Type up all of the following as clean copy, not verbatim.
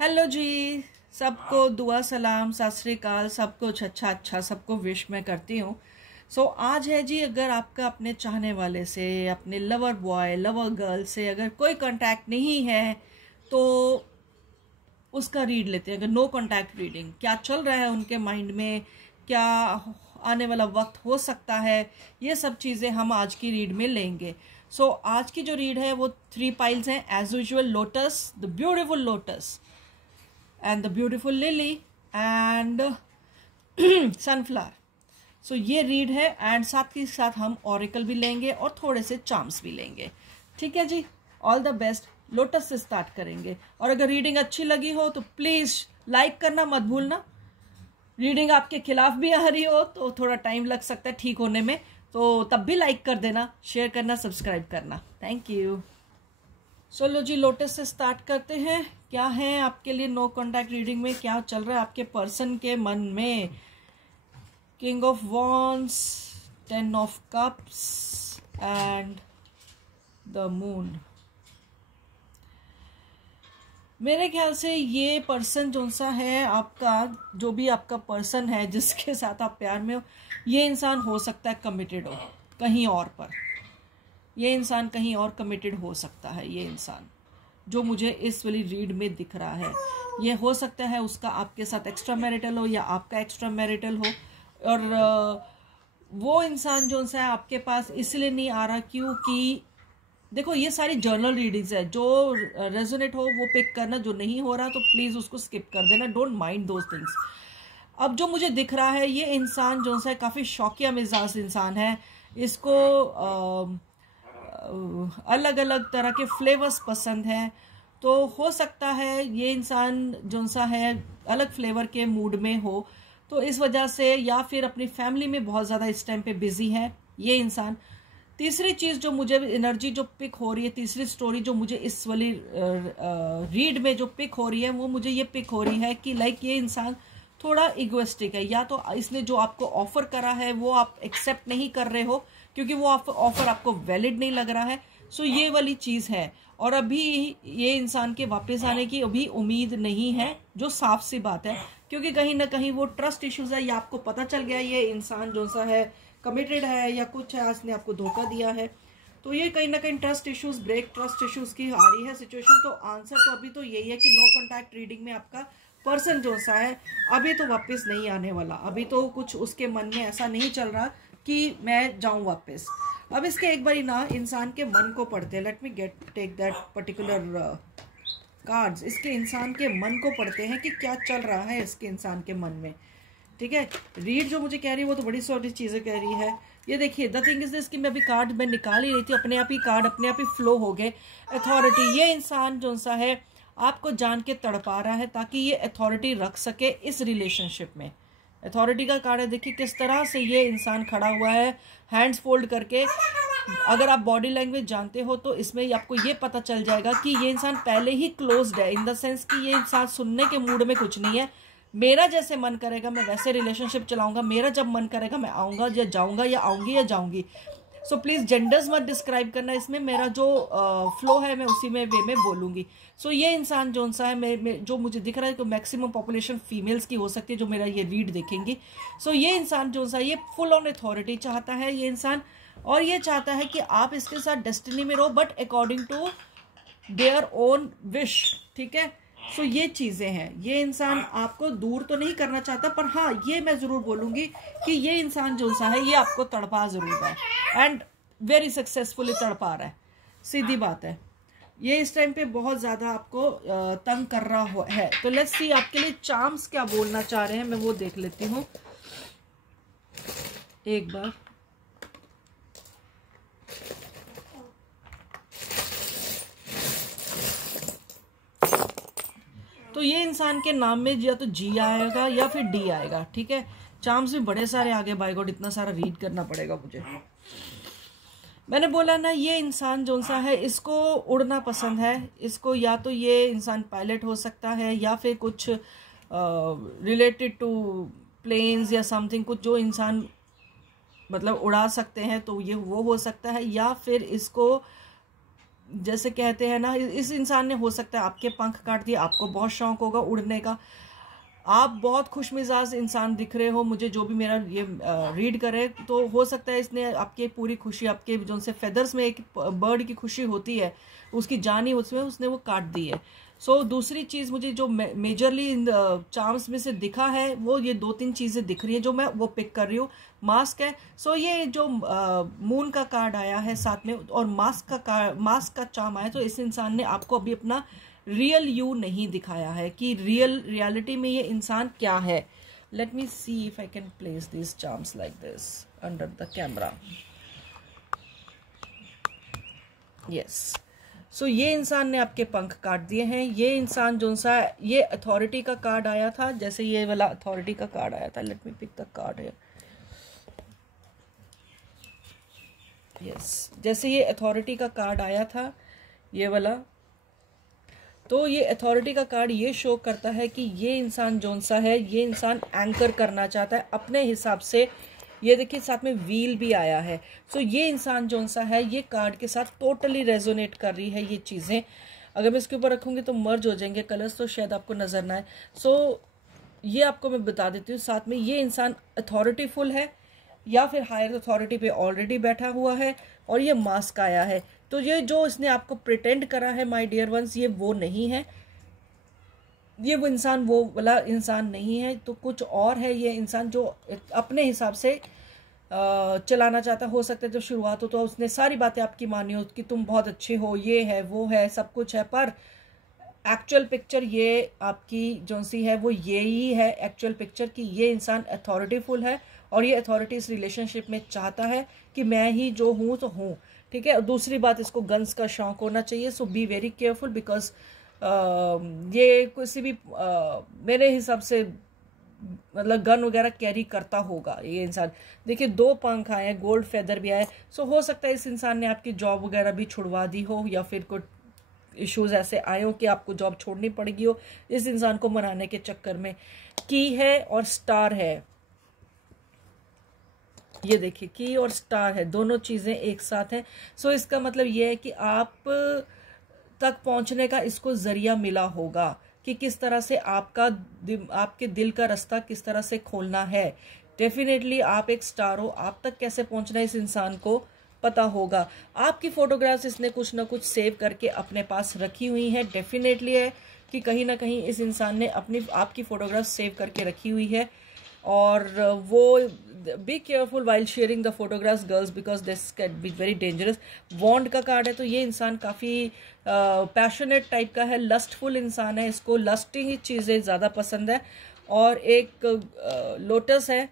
Hello जी, सबको दुआ सलाम सत श्री अकाल। सब कुछ अच्छा सबको विश मैं करती हूँ। आज है जी, अगर आपका अपने चाहने वाले से, अपने लवर बॉय लवर गर्ल से अगर कोई कांटेक्ट नहीं है तो उसका रीड लेते हैं। अगर नो कांटेक्ट रीडिंग, क्या चल रहा है उनके माइंड में, क्या आने वाला वक्त हो सकता है, ये सब चीज़ें हम आज की रीड में लेंगे। आज की जो रीड है वो 3 पाइल्स हैं as usual. Lotus, the beautiful lotus and the beautiful lily and sunflower। ये रीड है एंड साथ ही साथ हम ऑरिकल भी लेंगे और थोड़े से चार्म्स भी लेंगे। ठीक है जी, ऑल द बेस्ट। लोटस से स्टार्ट करेंगे और अगर रीडिंग अच्छी लगी हो तो प्लीज लाइक करना मत भूलना। रीडिंग आपके खिलाफ भी आ रही हो तो थोड़ा टाइम लग सकता है ठीक होने में, तो तब भी लाइक कर देना, शेयर करना, सब्सक्राइब करना। Thank you. चलो जी, लोटस से स्टार्ट करते हैं। क्या है आपके लिए नो कांटेक्ट रीडिंग में, क्या चल रहा है आपके पर्सन के मन में। King of wands, 10 of cups and the moon. मेरे ख्याल से ये पर्सन जो सा है आपका, जो भी आपका पर्सन है जिसके साथ आप प्यार में हो, ये इंसान हो सकता है कमिटेड हो कहीं और पर। ये इंसान कहीं और कमिटेड हो सकता है। ये इंसान जो मुझे इस वाली रीड में दिख रहा है, ये हो सकता है उसका आपके साथ एक्स्ट्रा मैरिटल हो या आपका एक्स्ट्रा मैरिटल हो। और वो इंसान जो सा है आपके पास इसलिए नहीं आ रहा क्योंकि देखो, ये सारी जर्नल रीडिंग्स है। जो रेजोनेट हो वो पिक करना, जो नहीं हो रहा तो प्लीज उसको स्किप कर देना। Don't mind those things. अब जो मुझे दिख रहा है, ये इंसान जो सा है काफी शौकिया मिजाज इंसान है। इसको अलग अलग तरह के फ्लेवर्स पसंद हैं, तो हो सकता है ये इंसान जो सा है अलग फ्लेवर के मूड में हो, तो इस वजह से, या फिर अपनी फैमिली में बहुत ज़्यादा इस टाइम पे बिजी है ये इंसान। तीसरी चीज़ जो मुझे एनर्जी जो पिक हो रही है, तीसरी स्टोरी जो मुझे इस वाली रीड में जो पिक हो रही है, वो मुझे ये पिक हो रही है कि लाइक ये इंसान थोड़ा इगोइस्टिक है। या तो इसने जो आपको ऑफर करा है वो आप एक्सेप्ट नहीं कर रहे हो क्योंकि वो ऑफर आपको वैलिड नहीं लग रहा है। ये वाली चीज़ है। और अभी ये इंसान के वापस आने की अभी उम्मीद नहीं है, जो साफ सी बात है, क्योंकि कहीं ना कहीं वो ट्रस्ट इश्यूज है, या आपको पता चल गया ये इंसान जो सा है कमिटेड है या कुछ है, इसने आपको धोखा दिया है। तो ये कहीं ना कहीं trust issues, break trust issues की आ रही है सिचुएशन। तो आंसर तो अभी तो यही है कि नो कांटेक्ट रीडिंग में आपका पर्सन जो सा है अभी तो वापस नहीं आने वाला। अभी तो कुछ उसके मन में ऐसा नहीं चल रहा कि मैं जाऊं वापस। अब इसके एक बारी ना इंसान के मन को पढ़ते हैं। Let me take that particular cards. इसके इंसान के मन को पढ़ते हैं कि क्या चल रहा है इसके इंसान के मन में। ठीक है, रीड जो मुझे कह रही है वो तो बड़ी छोटी चीजें कह रही है। ये देखिए, द थिंग इज दिस कि मैं अभी कार्ड मैं निकाल ही रही थी, अपने आप ही कार्ड अपने आप ही फ्लो हो गए। अथॉरिटी, ये इंसान जो सा है आपको जान के तड़पा रहा है ताकि ये अथॉरिटी रख सके इस रिलेशनशिप में। अथॉरिटी का कार्ड है, देखिए किस तरह से ये इंसान खड़ा हुआ है, हैंड्स फोल्ड करके। अगर आप बॉडी लैंग्वेज जानते हो तो इसमें आपको ये पता चल जाएगा कि ये इंसान पहले ही क्लोज्ड है, इन द सेंस कि ये इंसान सुनने के मूड में कुछ नहीं है। मेरा जैसे मन करेगा मैं वैसे रिलेशनशिप चलाऊंगा, मेरा जब मन करेगा मैं आऊंगा या जाऊंगा, या आऊंगी या जाऊंगी। प्लीज जेंडर्स मत डिस्क्राइब करना इसमें, मेरा जो फ्लो है मैं उसी में वे में बोलूंगी। ये इंसान जो सा है, जो मुझे दिख रहा है तो मैक्सिमम पॉपुलेशन फीमेल्स की हो सकती है जो मेरा ये रीड देखेंगी। ये इंसान जो सा ये फुल ऑन अथॉरिटी चाहता है ये इंसान, और ये चाहता है कि आप इसके साथ डेस्टिनी में रहो, but according to their own wish. ठीक है, ये चीजें हैं। ये इंसान आपको दूर तो नहीं करना चाहता, पर हाँ ये मैं जरूर बोलूंगी कि ये इंसान जो सा है ये आपको तड़पा जरूर रहा है, एंड वेरी सक्सेसफुली तड़पा रहा है। सीधी बात है, ये इस टाइम पे बहुत ज्यादा आपको तंग कर रहा है। तो लेट्स सी आपके लिए चार्म्स क्या बोलना चाह रहे हैं, मैं वो देख लेती हूँ एक बार। तो ये इंसान के नाम में या तो जी आएगा या फिर डी आएगा। ठीक है, चार्म्स भी बड़े सारे आगे, बाय गॉड इतना सारा रीड करना पड़ेगा मुझे। मैंने बोला ना, ये इंसान जो सा है इसको उड़ना पसंद है। इसको या तो ये इंसान पायलट हो सकता है या फिर कुछ रिलेटेड टू प्लेन्स या समथिंग, कुछ जो इंसान मतलब उड़ा सकते हैं, तो ये वो हो सकता है। या फिर इसको जैसे कहते हैं ना, इस इंसान ने हो सकता है आपके पंख काट दिए, आपको बहुत शौक होगा उड़ने का, आप बहुत खुशमिजाज इंसान दिख रहे हो, मुझे जो भी मेरा ये रीड करे, तो हो सकता है इसने आपकी पूरी खुशी, आपके जो से फेदर्स में एक बर्ड की खुशी होती है, उसकी जान ही उसमें उसने वो काट दी है। सो दूसरी चीज़ मुझे जो मेजरली इन चार्म्स में से दिखा है, वो ये 2-3 चीज़ें दिख रही है जो मैं वो पिक कर रही हूँ। मास्क है, सो ये जो मून का कार्ड आया है साथ में, और मास्क का चार्म आया, तो इस इंसान ने आपको अभी अपना रियल यू नहीं दिखाया है कि रियलिटी में ये इंसान क्या है। Let me see if I can place this charms like this under the camera. Yes, so ये इंसान ने आपके पंख काट दिए हैं। ये इंसान जो सा, ये अथॉरिटी का कार्ड आया था, जैसे ये वाला अथॉरिटी का कार्ड आया था। Let me pick the card है। यस, जैसे ये अथॉरिटी का कार्ड आया था, ये वाला, तो ये अथॉरिटी का कार्ड ये शो करता है कि ये इंसान जोन सा है, ये इंसान एंकर करना चाहता है अपने हिसाब से। ये देखिए साथ में व्हील भी आया है। सो ये इंसान जोन सा है, ये कार्ड के साथ टोटली रेजोनेट कर रही है ये चीज़ें। अगर मैं इसके ऊपर रखूंगी तो मर्ज हो जाएंगे कलर्स, तो शायद आपको नजर ना आए। सो ये आपको मैं बता देती हूँ साथ में, ये इंसान अथॉरिटीफुल है या फिर हायर अथॉरिटी पे ऑलरेडी बैठा हुआ है, और ये मास्क आया है। तो ये जो इसने आपको प्रिटेंड करा है माय डियर वंस, ये वो नहीं है, ये वो इंसान वो वाला इंसान नहीं है, तो कुछ और है ये इंसान जो अपने हिसाब से चलाना चाहता। हो सकता है जब शुरुआत हो तो उसने सारी बातें आपकी मानी हो कि तुम बहुत अच्छे हो, ये है वो है सब कुछ है, पर एक्चुअल पिक्चर ये आपकी जो सी है वो ये ही है एक्चुअल पिक्चर, कि ये इंसान अथॉरिटीफुल है, और ये अथॉरिटी इस रिलेशनशिप में चाहता है कि मैं ही जो हूँ तो हूँ, ठीक है। और दूसरी बात, इसको गन्स का शौक होना चाहिए। सो बी वेरी केयरफुल, बिकॉज ये किसी भी मेरे हिसाब से मतलब गन वगैरह कैरी करता होगा ये इंसान। देखिए 2 पंख आए हैं, गोल्ड फेदर भी आए। सो हो सकता है इस इंसान ने आपकी जॉब वगैरह भी छुड़वा दी हो, या फिर कुछ इश्यूज ऐसे आए हो कि आपको जॉब छोड़नी पड़ेगी हो इस इंसान को मनाने के चक्कर में। की है और स्टार है, ये देखिए की और स्टार है, दोनों चीजें एक साथ हैं। सो इसका मतलब ये है कि आप तक पहुंचने का इसको जरिया मिला होगा कि किस तरह से आपके दिल का रास्ता किस तरह से खोलना है। डेफिनेटली आप एक स्टार हो, आप तक कैसे पहुंचना है इस इंसान को पता होगा। आपकी फोटोग्राफ्स इसने कुछ ना कुछ सेव करके अपने पास रखी हुई है। डेफिनेटली है कि कहीं ना कहीं इस इंसान ने आपकी फोटोग्राफ सेव करके रखी हुई है, और वो be careful while sharing the photographs girls, because this can be very dangerous. Wand का कार्ड है, तो ये इंसान काफ़ी पैशनेट टाइप का है, लस्टफुल इंसान है, इसको लस्टिंग चीज़ें ज़्यादा पसंद है। और एक लोटस है,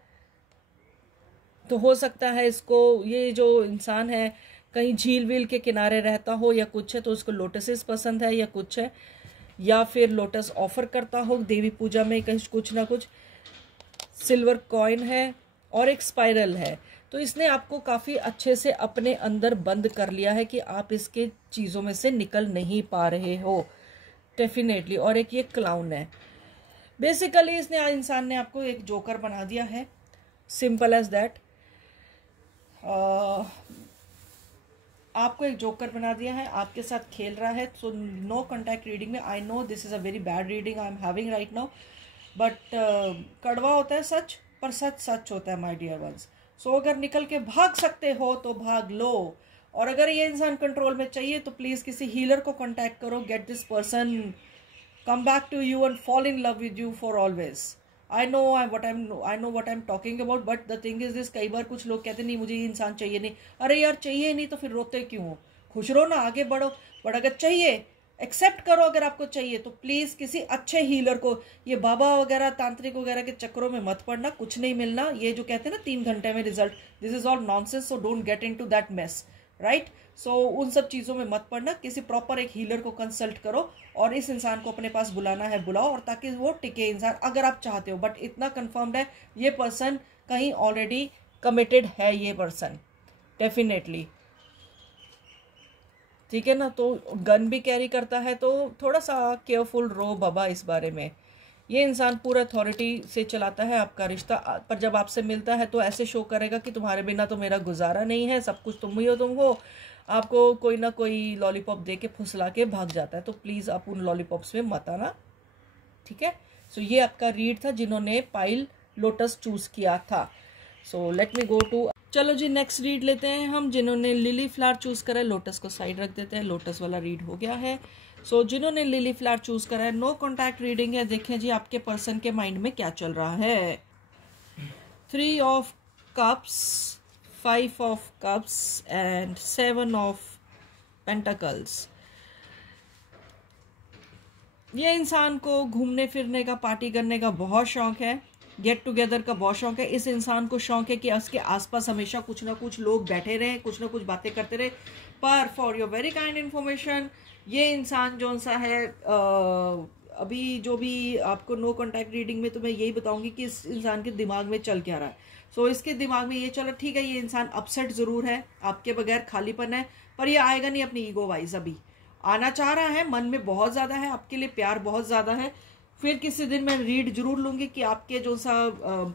तो हो सकता है इसको, ये जो इंसान है कहीं झील वील के किनारे रहता हो या कुछ है, तो उसको लोटसेस पसंद है या कुछ है, या फिर लोटस ऑफर करता हो देवी पूजा में कहीं कुछ ना कुछ। सिल्वर कॉइन है और एक स्पाइरल है, तो इसने आपको काफ़ी अच्छे से अपने अंदर बंद कर लिया है कि आप इसके चीज़ों में से निकल नहीं पा रहे हो डेफिनेटली। और एक ये क्लाउन है, बेसिकली इसने इंसान ने आपको एक जोकर बना दिया है, सिंपल एज दैट। आपको एक जोकर बना दिया है, आपके साथ खेल रहा है। सो नो कॉन्टैक्ट रीडिंग में, I know this is a very bad reading I am having right now, but कड़वा होता है सच, पर सच सच होता है माय डियर वंस। सो अगर निकल के भाग सकते हो तो भाग लो, और अगर ये इंसान कंट्रोल में चाहिए तो प्लीज़ किसी हीलर को कांटेक्ट करो, get this person come back to you and fall in love with you for always. I know what I am talking about, but the thing is this, कई बार कुछ लोग कहते नहीं मुझे ये इंसान चाहिए नहीं। अरे यार चाहिए नहीं तो फिर रोते क्यों हो, खुश रहो ना, आगे बढ़ो। बट अगर चाहिए, एक्सेप्ट करो, अगर आपको चाहिए तो प्लीज किसी अच्छे हीलर को, ये बाबा वगैरह तांत्रिक वगैरह के चक्करों में मत पड़ना, कुछ नहीं मिलना। ये जो कहते हैं ना 3 घंटे में result, this is all nonsense, so don't get into that mess, right. So उन सब चीजों में मत पड़ना, किसी प्रॉपर एक हीलर को कंसल्ट करो, और इस इंसान को अपने पास बुलाना है बुलाओ, और ताकि वो टिके इंसान, अगर आप चाहते हो। बट इतना कंफर्म्ड है ये पर्सन कहीं ऑलरेडी कमिटेड है, ये पर्सन डेफिनेटली, ठीक है ना। तो गन भी कैरी करता है, तो थोड़ा सा केयरफुल रहो बाबा इस बारे में। ये इंसान पूरा अथॉरिटी से चलाता है आपका रिश्ता, पर जब आपसे मिलता है तो ऐसे शो करेगा कि तुम्हारे बिना तो मेरा गुजारा नहीं है, सब कुछ तुम ही हो, तुम हो। आपको कोई ना कोई लॉलीपॉप दे के फुसला के भाग जाता है, तो प्लीज़ आप उन लॉलीपॉप्स में मत आना, ठीक है। सो ये आपका रीड था जिन्होंने पाइल लोटस चूज किया था। So let me go to, चलो जी नेक्स्ट रीड लेते हैं हम। जिन्होंने लिली फ्लावर चूज करा है, लोटस को साइड रख देते हैं, लोटस वाला रीड हो गया है। सो जिन्होंने लिली फ्लावर चूज करा है, नो कॉन्टैक्ट रीडिंग है। देखें जी आपके पर्सन के माइंड में क्या चल रहा है। 3 of cups, 5 of cups and 7 of pentacles. ये इंसान को घूमने फिरने का, पार्टी करने का बहुत शौक है, गेट टुगेदर का बहुत शौक है। इस इंसान को शौक है कि उसके आसपास हमेशा कुछ ना कुछ लोग बैठे रहे, कुछ ना कुछ बातें करते रहे। पर for your very kind information, ये इंसान जो सा है अभी जो भी आपको नो कॉन्टैक्ट रीडिंग में तो मैं यही बताऊंगी कि इस इंसान के दिमाग में चल क्या रहा है। सो इसके दिमाग में ये चलो ठीक है, ये इंसान अपसेट जरूर है, आपके बगैर खालीपन है, पर ये आएगा नहीं अपनी ईगो वाइज। अभी आना चाह रहा है, मन में बहुत ज्यादा है, आपके लिए प्यार बहुत ज्यादा है। फिर किसी दिन मैं रीड जरूर लूंगी कि आपके जो सा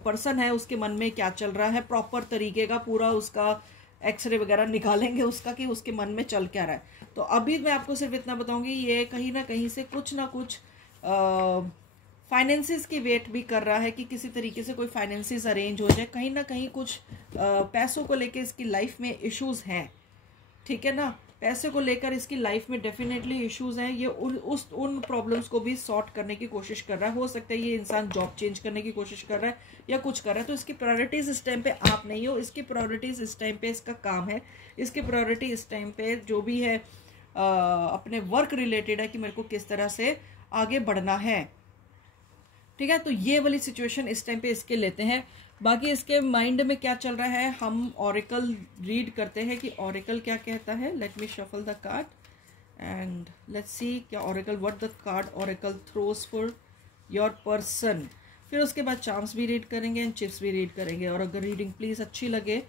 पर्सन है उसके मन में क्या चल रहा है, प्रॉपर तरीके का पूरा उसका एक्सरे वगैरह निकालेंगे उसका कि उसके मन में चल क्या रहा है। तो अभी मैं आपको सिर्फ इतना बताऊंगी, ये कहीं ना कहीं से कुछ ना कुछ फाइनेंसिस की वेट भी कर रहा है कि किसी तरीके से कोई फाइनेंसिस अरेंज हो जाए। कहीं ना कहीं कुछ पैसों को लेके इसकी लाइफ में इश्यूज हैं, ठीक है ना। पैसे को लेकर इसकी लाइफ में डेफिनेटली इश्यूज हैं। ये उन प्रॉब्लम्स को भी सॉर्ट करने की कोशिश कर रहा है। हो सकता है ये इंसान जॉब चेंज करने की कोशिश कर रहा है या कुछ कर रहा है। तो इसकी प्रायोरिटीज इस टाइम पे आप नहीं हो, इसकी प्रायोरिटीज इस टाइम पे इसका काम है, इसकी प्रायोरिटी इस टाइम पे जो भी है अपने वर्क रिलेटेड है कि मेरे को किस तरह से आगे बढ़ना है, ठीक है। तो ये वाली सिचुएशन इस टाइम पे इसके लेते हैं। बाकी इसके माइंड में क्या चल रहा है हम ऑरेकल रीड करते हैं कि ऑरेकल क्या कहता है। Let me shuffle the card and let's see क्या oracle, what the card oracle throws for your person. फिर उसके बाद चार्म्स भी रीड करेंगे एंड चिप्स भी रीड करेंगे। और अगर रीडिंग प्लीज़ अच्छी लगे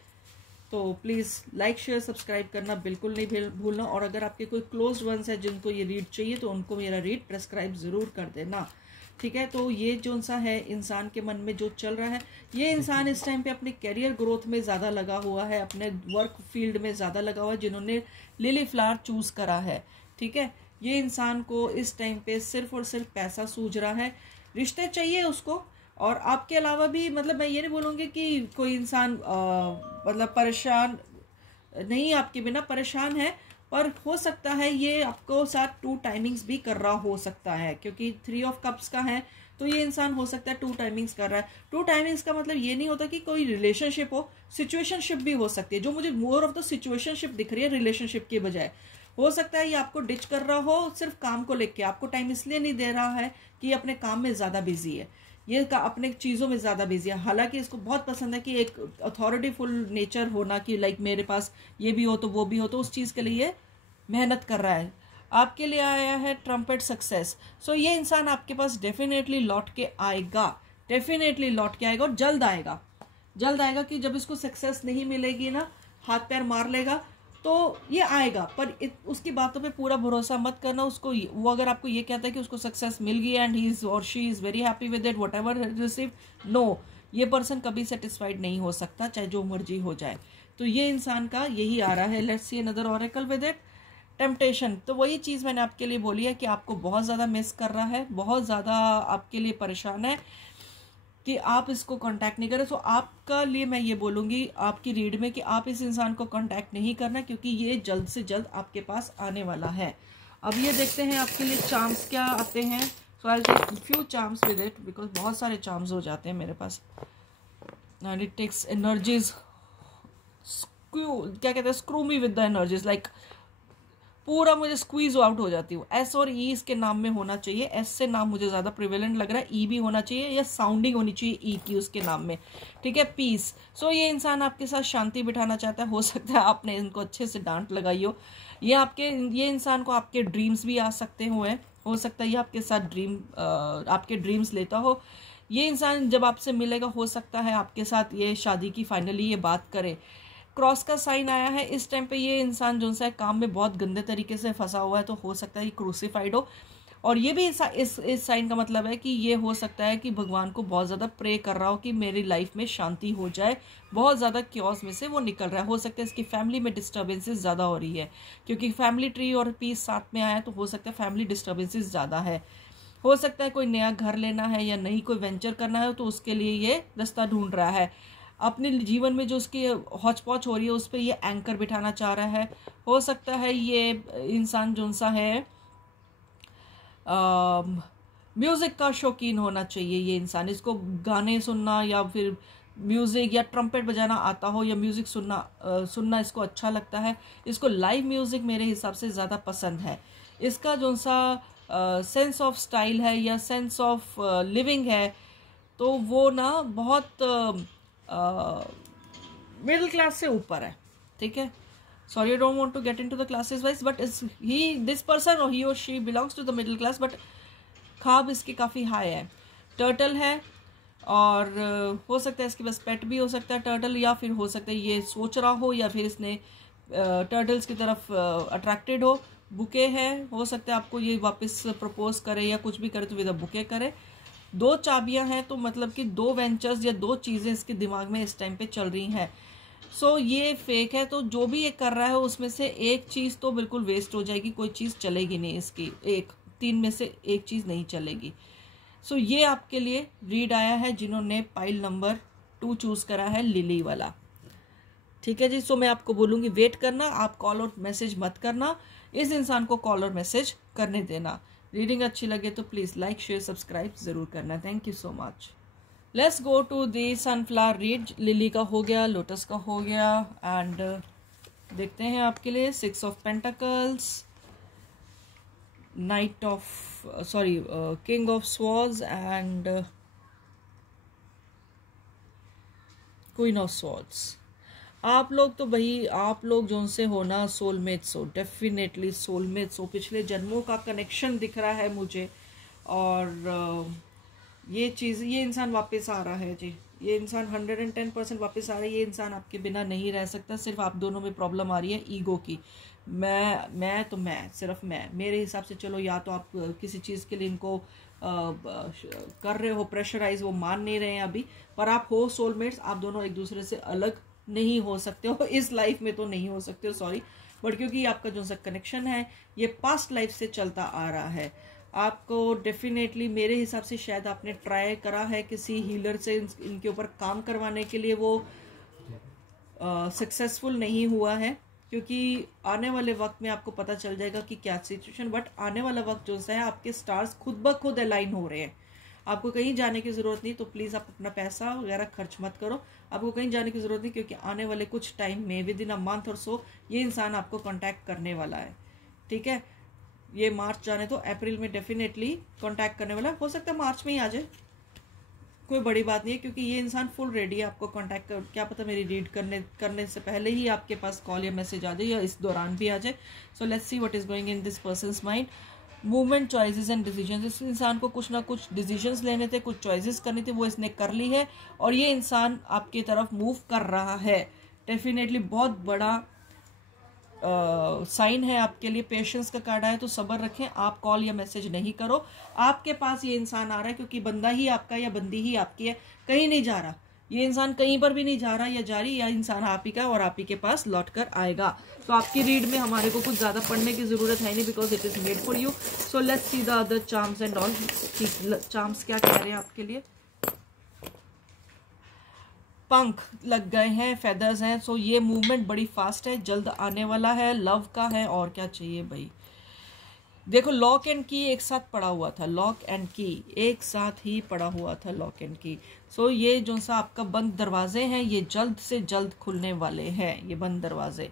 तो प्लीज़ लाइक शेयर सब्सक्राइब करना बिल्कुल नहीं भूलना। और अगर आपके कोई क्लोज वंस है जिनको ये रीड चाहिए तो उनको मेरा रीड प्रेस्क्राइब ज़रूर कर देना, ठीक है। तो ये जो सा है इंसान के मन में जो चल रहा है, ये इंसान इस टाइम पे अपने कैरियर ग्रोथ में ज़्यादा लगा हुआ है, अपने वर्क फील्ड में ज़्यादा लगा हुआ है। जिन्होंने लिली फ्लावर चूज़ करा है, ठीक है, ये इंसान को इस टाइम पे सिर्फ और सिर्फ पैसा सूझ रहा है, रिश्ते चाहिए उसको। और आपके अलावा भी मतलब मैं ये नहीं बोलूँगी कि कोई इंसान मतलब परेशान नहीं, आपके बिना परेशान है, पर हो सकता है ये आपको साथ 2 टाइमिंग्स भी कर रहा हो सकता है, क्योंकि 3 ऑफ कप्स का है तो ये इंसान हो सकता है 2 टाइमिंग्स कर रहा है। 2 टाइमिंग्स का मतलब ये नहीं होता कि कोई रिलेशनशिप हो, सिचुएशनशिप भी हो सकती है। जो मुझे मोर ऑफ द सिचुएशनशिप दिख रही है रिलेशनशिप के बजाय, हो सकता है ये आपको डिच कर रहा हो सिर्फ काम को लेके, आपको टाइम इसलिए नहीं दे रहा है कि अपने काम में ज़्यादा बिजी है, ये अपने चीज़ों में ज़्यादा बिजी है। हालांकि इसको बहुत पसंद है कि एक अथॉरिटीफुल नेचर होना, कि लाइक मेरे पास ये भी हो तो वो भी हो, तो उस चीज़ के लिए मेहनत कर रहा है। आपके लिए आया है ट्रम्पेट सक्सेस। सो ये इंसान आपके पास डेफिनेटली लौट के आएगा, डेफिनेटली लौट के आएगा और जल्द आएगा, जल्द आएगा। कि जब इसको सक्सेस नहीं मिलेगी ना, हाथ पैर मार लेगा तो ये आएगा। पर उसकी बातों पे पूरा भरोसा मत करना। उसको वो अगर आपको ये कहता है कि उसको सक्सेस मिल गई एंड ही इज और she is very happy with it whatever receive, no, ये पर्सन कभी सेटिस्फाइड नहीं हो सकता चाहे जो मर्जी हो जाए। तो ये इंसान का यही आ रहा है। Let's see another oracle with it. Temptation, तो वही चीज़ मैंने आपके लिए बोली है कि आपको बहुत ज़्यादा मिस कर रहा है, बहुत ज़्यादा आपके लिए परेशान है कि आप इसको कांटेक्ट नहीं करें। तो आपका लिए मैं ये बोलूँगी आपकी रीड में कि आप इस इंसान को कांटेक्ट नहीं करना, क्योंकि ये जल्द से जल्द आपके पास आने वाला है। अब ये देखते हैं आपके लिए चार्म्स क्या आते हैं। So I take few charms with it because बहुत सारे चार्म्स हो जाते हैं मेरे पास एंड इट टेक्स एनर्जीज, क्या कहते हैं, screw me with the energies, like पूरा मुझे स्क्वीज आउट हो जाती हूँ। एस और ई इसके नाम में होना चाहिए, एस से नाम मुझे ज़्यादा प्रिवेलेंट लग रहा है, ई भी होना चाहिए या साउंडिंग होनी चाहिए ई की उसके नाम में, ठीक है। पीस, सो ये इंसान आपके साथ शांति बिठाना चाहता है। हो सकता है आपने इनको अच्छे से डांट लगाई हो। ये इंसान को आपके ड्रीम्स भी आ सकते हुए, हो सकता है ये आपके साथ आपके ड्रीम्स लेता हो। ये इंसान जब आपसे मिलेगा हो सकता है आपके साथ ये शादी की फाइनली ये बात करे। क्रॉस का साइन आया है। इस टाइम पे ये इंसान जो सा काम में बहुत गंदे तरीके से फंसा हुआ है, तो हो सकता है ये क्रूसीफाइड हो। और ये भी इस साइन का मतलब है कि ये हो सकता है कि भगवान को बहुत ज़्यादा प्रे कर रहा हो कि मेरी लाइफ में शांति हो जाए, बहुत ज़्यादा क्योस में से वो निकल रहा है। हो सकता है इसकी फैमिली में डिस्टर्बेंसेस ज़्यादा हो रही है, क्योंकि फैमिली ट्री और पीस साथ में आया तो हो सकता है फैमिली डिस्टर्बेंसेस ज़्यादा है। हो सकता है कोई नया घर लेना है या नई कोई वेंचर करना है, तो उसके लिए ये रास्ता ढूंढ रहा है। अपने जीवन में जो उसकी हौच पौच हो रही है उस पर ये एंकर बिठाना चाह रहा है। हो सकता है ये इंसान जो सा है म्यूज़िक का शौकीन होना चाहिए। ये इंसान, इसको गाने सुनना या फिर म्यूज़िक या ट्रम्पेट बजाना आता हो या म्यूज़िक सुनना इसको अच्छा लगता है। इसको लाइव म्यूज़िक मेरे हिसाब से ज़्यादा पसंद है। इसका जो सा सेंस ऑफ स्टाइल है या सेंस ऑफ लिविंग है, तो वो ना बहुत मिडिल क्लास से ऊपर है। ठीक है, sorry, I don't want to get into the classes wise, but this person और ही और she belongs to the middle class, but ख्वाब इसकी काफ़ी हाई है। टर्टल है और हो सकता है इसके पास पेट भी हो सकता है टर्टल, या फिर हो सकता है ये सोच रहा हो या फिर इसने टर्टल्स की तरफ अट्रैक्टेड हो। बुके है, हो सकता है आपको ये वापस प्रपोज करे या कुछ भी करे तो विद अ बुके करे। 2 चाबियां हैं, तो मतलब कि 2 वेंचर्स या 2 चीज़ें इसके दिमाग में इस टाइम पे चल रही हैं। सो ये फेक है, तो जो भी ये कर रहा है उसमें से एक चीज़ तो बिल्कुल वेस्ट हो जाएगी, कोई चीज़ चलेगी नहीं इसकी, 3 में से एक चीज़ नहीं चलेगी। सो ये आपके लिए रीड आया है जिन्होंने पाइल नंबर 2 चूज़ करा है, लिली वाला। ठीक है जी, सो मैं आपको बोलूँगी वेट करना, आप कॉल और मैसेज मत करना, इस इंसान को कॉल और मैसेज करने देना। रीडिंग अच्छी लगे तो प्लीज़ लाइक शेयर सब्सक्राइब ज़रूर करना। Thank you so much. Let's go to the sunflower read. Lily का हो गया, लोटस का हो गया, एंड देखते हैं आपके लिए 6 of pentacles, night of king of swords and queen of swords. आप लोग तो भाई, आप लोग जो से हो ना सोलमेट्स हो, डेफिनेटली सोलमेट्स हो। पिछले जन्मों का कनेक्शन दिख रहा है मुझे, और ये चीज़, ये इंसान वापस आ रहा है जी। ये इंसान 110% वापस आ रहा है। ये इंसान आपके बिना नहीं रह सकता। सिर्फ आप दोनों में प्रॉब्लम आ रही है ईगो की। मैं सिर्फ मैं, मेरे हिसाब से चलो, या तो आप किसी चीज़ के लिए इनको कर रहे हो प्रेशराइज, वो मान नहीं रहे हैं अभी, पर आप हो सोलमेट्स। आप दोनों एक दूसरे से अलग नहीं हो सकते हो, इस लाइफ में तो नहीं हो सकते हो, सॉरी, बट क्योंकि आपका जो सा कनेक्शन है ये पास्ट लाइफ से चलता आ रहा है। आपको डेफिनेटली, मेरे हिसाब से शायद आपने ट्राई करा है किसी हीलर से इनके ऊपर काम करवाने के लिए, वो सक्सेसफुल नहीं हुआ है, क्योंकि आने वाले वक्त में आपको पता चल जाएगा कि क्या सिचुएशन। बट आने वाला वक्त जो है आपके स्टार्स खुद ब खुद अलाइन हो रहे हैं। आपको कहीं जाने की ज़रूरत नहीं, तो प्लीज़ आप अपना पैसा वगैरह खर्च मत करो। आपको कहीं जाने की ज़रूरत नहीं, क्योंकि आने वाले कुछ टाइम में, विद इन अ मंथ और सो, ये इंसान आपको कांटेक्ट करने वाला है। ठीक है, ये मार्च जाने तो अप्रैल में डेफिनेटली कांटेक्ट करने वाला है। हो सकता है मार्च में ही आ जाए, कोई बड़ी बात नहीं है, क्योंकि ये इंसान फुल रेडी है आपको कांटेक्ट कर। क्या पता मेरी रीड करने से पहले ही आपके पास कॉल या मैसेज आ जाए, या इस दौरान भी आ जाए। So let's see what is going in this persons mind. Movement, choices and decisions. इस इंसान को कुछ ना कुछ डिसीजंस लेने थे, कुछ चॉइसेस करनी थी, वो इसने कर ली है, और ये इंसान आपकी तरफ मूव कर रहा है। डेफिनेटली बहुत बड़ा साइन है आपके लिए। पेशेंस का कार्ड आया, तो सब्र रखें, आप कॉल या मैसेज नहीं करो। आपके पास ये इंसान आ रहा है क्योंकि बंदा ही आपका या बंदी ही आपकी है, कहीं नहीं जा रहा। ये इंसान कहीं पर भी नहीं जा रहा या जा रही, या इंसान आप ही का और आप ही के पास लौट कर आएगा। तो आपकी रीड में हमारे को कुछ ज़्यादा पढ़ने की ज़रूरत है नहीं, because it is made for you. So let's see the other charms and all. Charms क्या कह रहे हैं आपके लिए? पंख लग गए हैं, फेदर्स हैं। सो ये मूवमेंट बड़ी फास्ट है, जल्द आने वाला है, लव का है, और क्या चाहिए भाई। देखो, लॉक एंड की एक साथ पड़ा हुआ था, लॉक एंड की एक साथ ही पड़ा हुआ था, लॉक एंड की। सो ये जो सा आपका बंद दरवाजे हैं, ये जल्द से जल्द खुलने वाले हैं, ये बंद दरवाजे।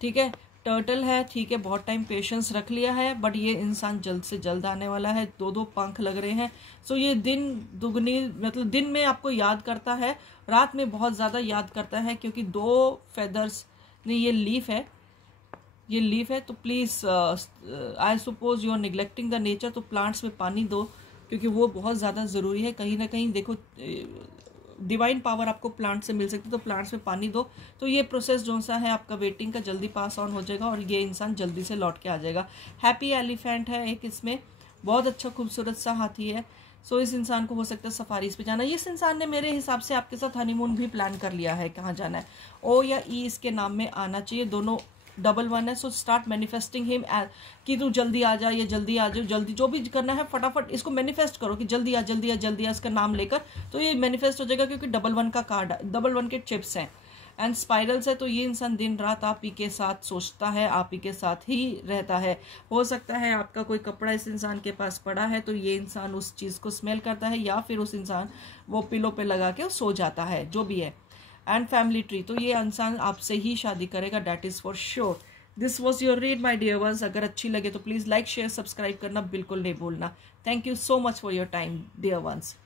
ठीक है, टर्टल है, ठीक है, बहुत टाइम पेशेंस रख लिया है, बट ये इंसान जल्द से जल्द आने वाला है। 2 पंख लग रहे हैं। सो ये दिन दुगनी, मतलब दिन में आपको याद करता है, रात में बहुत ज़्यादा याद करता है, क्योंकि 2 फेदर्स नहीं, ये लीफ है, ये लीफ है। तो please, I suppose you are neglecting the nature, तो प्लांट्स में पानी दो, क्योंकि वो बहुत ज़्यादा ज़रूरी है। कहीं ना कहीं देखो, डिवाइन पावर आपको प्लांट से मिल सकती है, तो प्लांट्स में पानी दो। तो ये प्रोसेस जो सा है आपका वेटिंग का, जल्दी पास ऑन हो जाएगा, और ये इंसान जल्दी से लौट के आ जाएगा। हैप्पी एलिफेंट है एक इसमें, बहुत अच्छा खूबसूरत सा हाथी है। सो इस इंसान को हो सकता है सफारीज पे जाना। इस इंसान ने मेरे हिसाब से आपके साथ हनीमून भी प्लान कर लिया है, कहाँ जाना है। ओ या ई इसके नाम में आना चाहिए, दोनों डबल 1 है। सो स्टार्ट मैनिफेस्टिंग हिम कि तू जल्दी आ जा, या जल्दी आ जाओ, जल्दी जो भी करना है फटाफट इसको मैनिफेस्ट करो कि जल्दी आ जल्दी आ जल्दी आ, इसका नाम लेकर तो ये मैनिफेस्ट हो जाएगा, क्योंकि डबल 1 का कार्ड, डबल 1 के चिप्स हैं एंड स्पाइरल्स है। तो ये इंसान दिन रात आप ही के साथ सोचता है, आप ही के साथ ही रहता है। हो सकता है आपका कोई कपड़ा इस इंसान के पास पड़ा है तो ये इंसान उस चीज़ को स्मेल करता है, या फिर उस इंसान वो पिलो पे लगा के सो जाता है, जो भी है। एंड फैमिली ट्री, तो ये इंसान आपसे ही शादी करेगा, that is for sure. This was your read my dear ones. अगर अच्छी लगे तो प्लीज़ लाइक शेयर सब्सक्राइब करना बिल्कुल नहीं भूलना। Thank you so much for your time dear once.